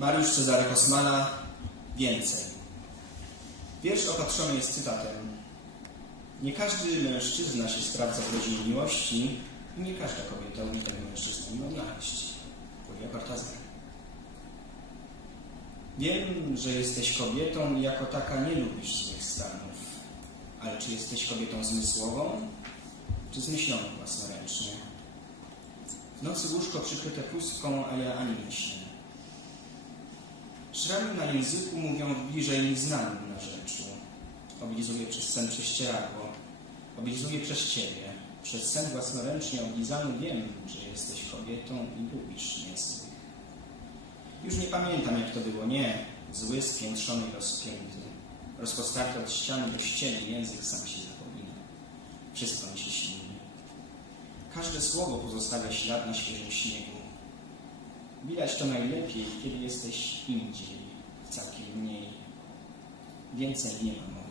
Mariusz Cezary Kosmala Więcej. Wiersz opatrzony jest cytatem. Nie każdy mężczyzna się sprawdza w rodzinie miłości i nie każda kobieta umie tego mężczyznę odnaleźć. Julia Cortázar. Wiem, że jesteś kobietą i jako taka nie lubisz złych stanów. Ale czy jesteś kobietą zmysłową, czy zmyśloną własnoręcznie? W nocy łóżko przykryte pustką, a ja ani myślę. Szramy na języku mówią bliżej nieznanym narzeczu. Oblizuję przez sen prześcieradło. Oblizuję przez ciebie. Przez sen własnoręcznie oblizany wiem, że jesteś kobietą i lubisz niezłych. Już nie pamiętam, jak to było. Nie. Zły, spiętrzony i rozpięty. Rozpostarty od ściany do ścieni, język sam się zapomina. Wszystko mi się śni. Każde słowo pozostawia ślad na świeżym śniegu. Widać to najlepiej, kiedy jesteś indziej, całkiem mniej. Więcej nie ma mowy.